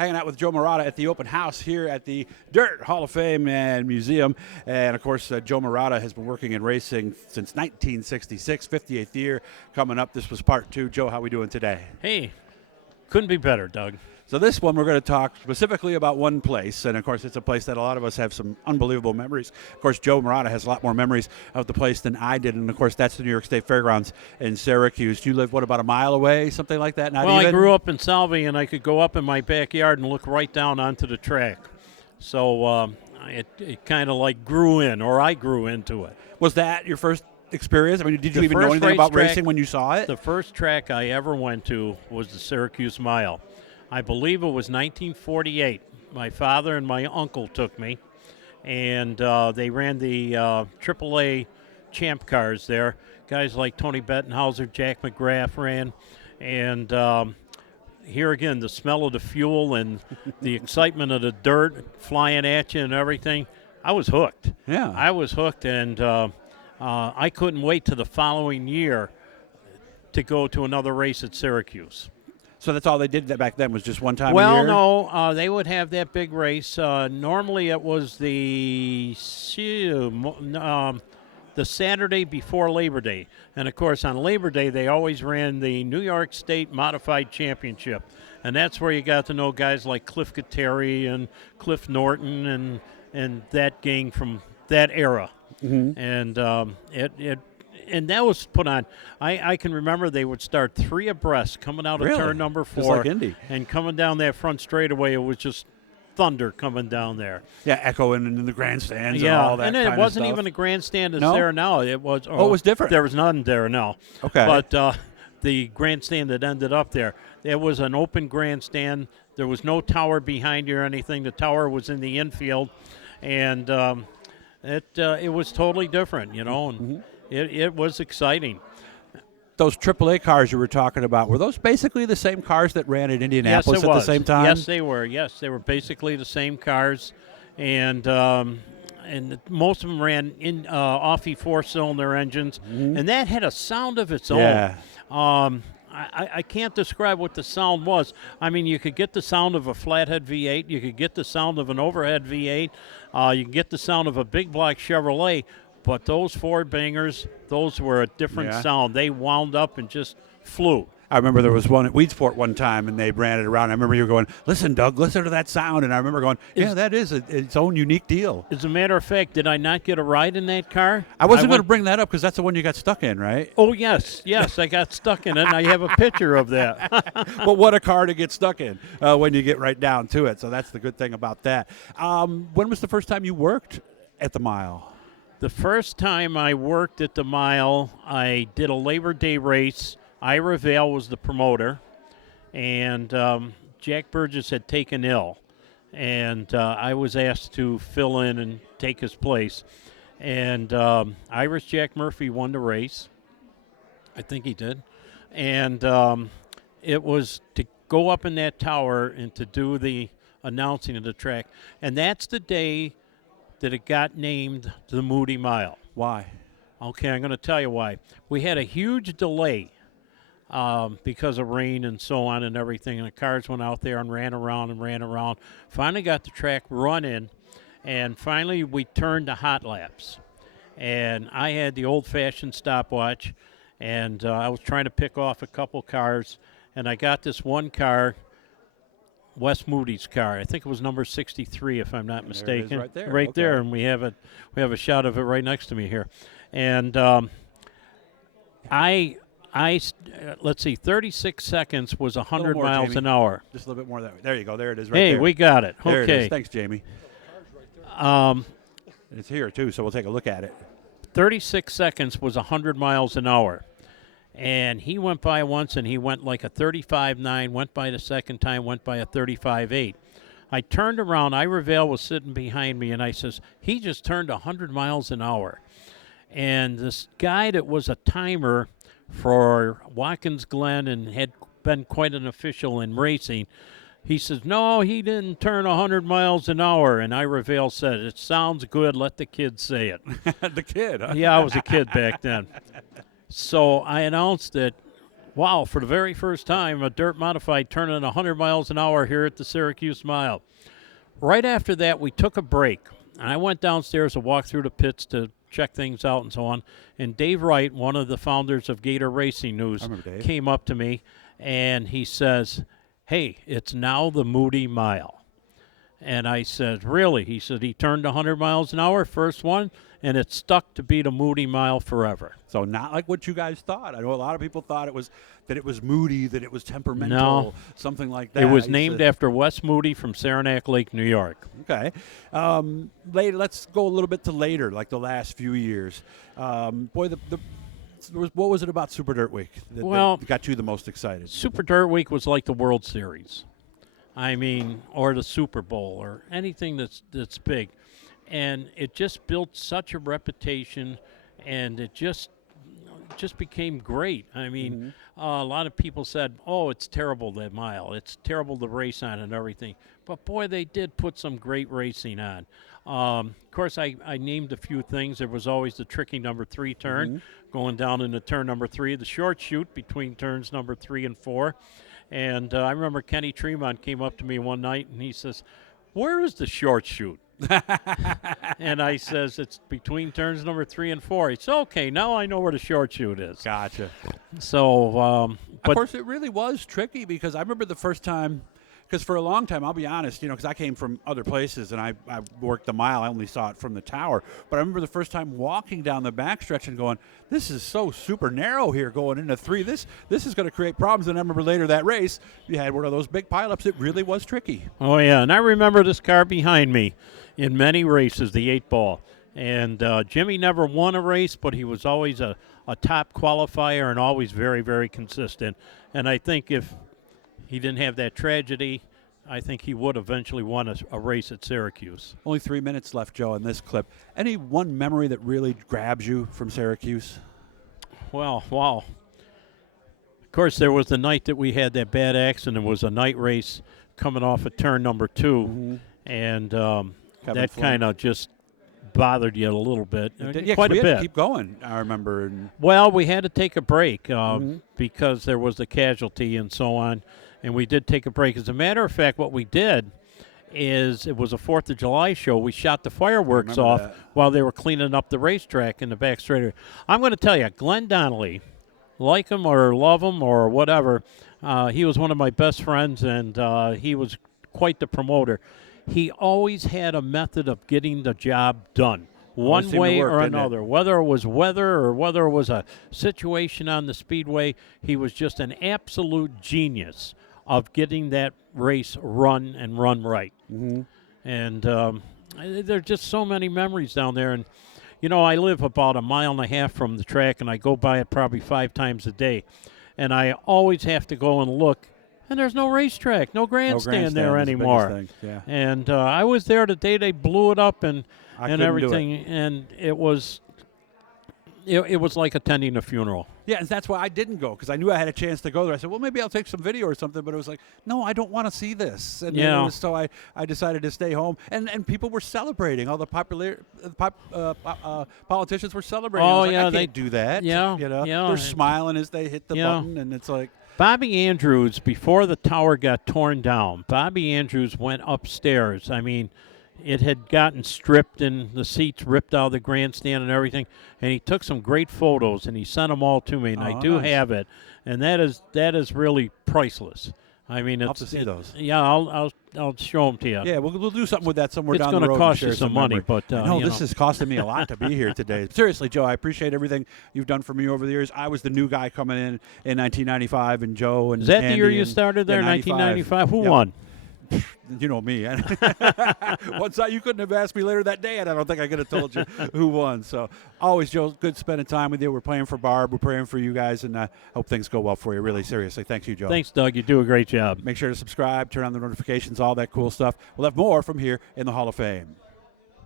hanging out with Joe Marotta at the open house here at the Dirt Hall of Fame and Museum. And, of course, Joe Marotta has been working in racing since 1966, 58th year coming up. This was part 2. Joe, how we doing today? Hey, couldn't be better, Doug. So this one we're going to talk specifically about one place, and of course it's a place that a lot of us have some unbelievable memories. Of course, Joe Marotta has a lot more memories of the place than I did, and of course that's the New York State Fairgrounds in Syracuse. You live, about a mile away, something like that? Not well, even? I grew up in Solvay, and I could go up in my backyard and look right down onto the track. So it kind of like grew in, or I grew into it. Was that your first experience? I mean, did you even know anything about racing when you saw it? The first track I ever went to was the Syracuse Mile. I believe it was 1948. My father and my uncle took me, and they ran the AAA champ cars there. Guys like Tony Bettenhauser, Jack McGrath ran, and here again, the smell of the fuel and the excitement of the dirt flying at you and everything. I was hooked. Yeah. I was hooked, and I couldn't wait till the following year to go to another race at Syracuse. So that's all they did back then, was just one time a year? Well, no, they would have that big race. Normally it was the Saturday before Labor Day. And, of course, on Labor Day they always ran the New York State Modified Championship. And that's where you got to know guys like Cliff Kateri and Cliff Norton and that gang from that era. Mm-hmm. And and that was put on. I can remember they would start 3 abreast coming out of turn number 4. Just like Indy. And coming down that front straightaway, it was just thunder coming down there. Yeah, echoing in the grandstands and all that and kind it wasn't of stuff. even a grandstand that's No? there now. It was. Oh, it was different. There was none there now. Okay. But the grandstand that ended up there, it was an open grandstand. There was no tower behind you or anything. The tower was in the infield, and it was totally different, you know. And Mm-hmm. It was exciting. Those AAA cars you were talking about, were those basically the same cars that ran at Indianapolis Yes, at the same time? Yes, they were. Yes, they were basically the same cars, and most of them ran in Offie 4-cylinder engines, and that had a sound of its own. Yeah. I can't describe what the sound was. I mean, you could get the sound of a flathead V8. You could get the sound of an overhead V8. You could get the sound of a big block Chevrolet. But those Ford bangers, those were a different sound. They wound up and just flew. I remember there was one at Weedsport one time, and they ran it around. I remember you were going, listen, Doug, listen to that sound. And I remember going, yeah, that is its own unique deal. As a matter of fact, did I not get a ride in that car? I wasn't going to bring that up because that's the one you got stuck in, right? Oh, yes, I got stuck in it, and I have a picture of that. But what a car to get stuck in when you get right down to it. So that's the good thing about that. When was the first time you worked at the Mile? The first time I worked at the Mile, I did a Labor Day race. Ira Vale was the promoter, and Jack Burgess had taken ill, and I was asked to fill in and take his place. And Irish Jack Murphy won the race. I think he did. And it was to go up in that tower and to do the announcing of the track. And that's the day that it got named the Moody Mile. Why? Okay, I'm going to tell you why. We had a huge delay because of rain and so on and everything, and the cars went out there and ran around. Finally got the track running, and finally we turned to hot laps. And I had the old-fashioned stopwatch, and I was trying to pick off a couple cars, and I got this one car, Wes Moody's car. I think it was number 63, if I'm not mistaken. There it is right there. Right there, and we have a shot of it right next to me here. And let's see, 36 seconds was 100 miles Jamie. an hour. Just a little bit more that way. There you go. There it is right hey, there. we got it. There Okay. it is. Thanks, Jamie. It's here, too, so we'll take a look at it. 36 seconds was 100 miles an hour. And he went by once, and he went like a 35.9, went by the second time, went by a 35.8. I turned around. Ira Vale was sitting behind me, and I says, he just turned 100 miles an hour. And this guy that was a timer for Watkins Glen and had been quite an official in racing, he says, no, he didn't turn 100 miles an hour. And Ira Vale said, it sounds good. Let the kid say it. The kid, huh? Yeah, I was a kid back then. So I announced that wow, for the very first time, a dirt modified turning 100 miles an hour here at the Syracuse Mile. Right after that, we took a break. And I went downstairs to walk through the pits to check things out and so on. And Dave Wright, one of the founders of Gator Racing News, came up to me and he says, "Hey, it's now the Moody Mile." And I said, "Really?" He said he turned 100 miles an hour, first one, and it stuck to be the Moody Mile forever. So not like what you guys thought. I know a lot of people thought it was moody, that it was temperamental, No. something like that. It was named after Wes Moody from Saranac Lake, New York. Okay. Later, let's go a little bit to later, like the last few years. What was it about Super Dirt Week that got you the most excited? Super Dirt Week was like the World Series. I mean, or the Super Bowl, or anything that's big. And it just built such a reputation, and it just became great. I mean, a lot of people said, "Oh, it's terrible, that mile. It's terrible to race on and everything." But, boy, they did put some great racing on. Of course, I named a few things. There was always the tricky number 3 turn, going down into turn number 3, the short chute between turns number 3 and 4. And I remember Kenny Tremont came up to me one night, and he says, "Where is the short chute?" And I says, "It's between turns number 3 and 4. He said, "Okay, now I know where the short chute is." Gotcha. So, of course, it really was tricky because I remember the first time, because for a long time, I'll be honest, because I came from other places and I worked the mile. I only saw it from the tower. But I remember the first time walking down the backstretch and going, "This is so super narrow here going into 3. This is going to create problems." And I remember later that race, you had one of those big pileups. It really was tricky. Oh, yeah, and I remember this car behind me in many races, the 8-ball. And Jimmy never won a race, but he was always a top qualifier and always very, very consistent. And I think if he didn't have that tragedy, I think he would eventually won a race at Syracuse. Only 3 minutes left, Joe, in this clip. Any one memory that really grabs you from Syracuse? Well, wow. Of course, there was the night that we had that bad accident. It was a night race coming off of turn number 2, and that kind of just bothered you a little bit, quite a bit. Had to keep going, I remember. Well, we had to take a break because there was the casualty and so on, and we did take a break. As a matter of fact, what we did is it was a 4th of July show. We shot the fireworks off while they were cleaning up the racetrack in the back straightaway. I'm going to tell you, Glenn Donnelly, like him or love him or whatever, he was one of my best friends, and he was quite the promoter. He always had a method of getting the job done, one way or another. Whether it was weather or whether it was a situation on the speedway, he was just an absolute genius of getting that race run and run right. And there are just so many memories down there. And, I live about 1.5 miles from the track, and I go by it probably 5 times a day. And I always have to go and look. And there's no racetrack, no grandstand there anymore. Yeah. And I was there the day they blew it up and everything, and it was like attending a funeral. Yeah, and that's why I didn't go, because I knew I had a chance to go there. I said, well, maybe I'll take some video or something, but it was like, no, I don't want to see this. And so I decided to stay home. And people were celebrating. All the politicians were celebrating. Oh, I can't do that. Yeah, They're smiling as they hit the button, and it's like. Bobby Andrews, before the tower got torn down, Bobby Andrews went upstairs. I mean, it had gotten stripped and the seats ripped out of the grandstand and everything, and he took some great photos, and he sent them all to me, and I do have it, and that is really priceless. I mean, I'll have to see those. Yeah, I'll show them to you. Yeah, we'll do something with that somewhere down the road. It's going to cost you some money, but this is costing me a lot to be here today. Seriously, Joe, I appreciate everything you've done for me over the years. I was the new guy coming in 1995, and Joe and is that Andy the year you started there, 1995? Who won? You know me. You couldn't have asked me later that day, and I don't think I could have told you who won. So always, Joe, good spending time with you. We're playing for Barb. We're praying for you guys, and I hope things go well for you. Really, seriously. Thanks you, Joe. Thanks, Doug. You do a great job. Make sure to subscribe, turn on the notifications, all that cool stuff. We'll have more from here in the Hall of Fame.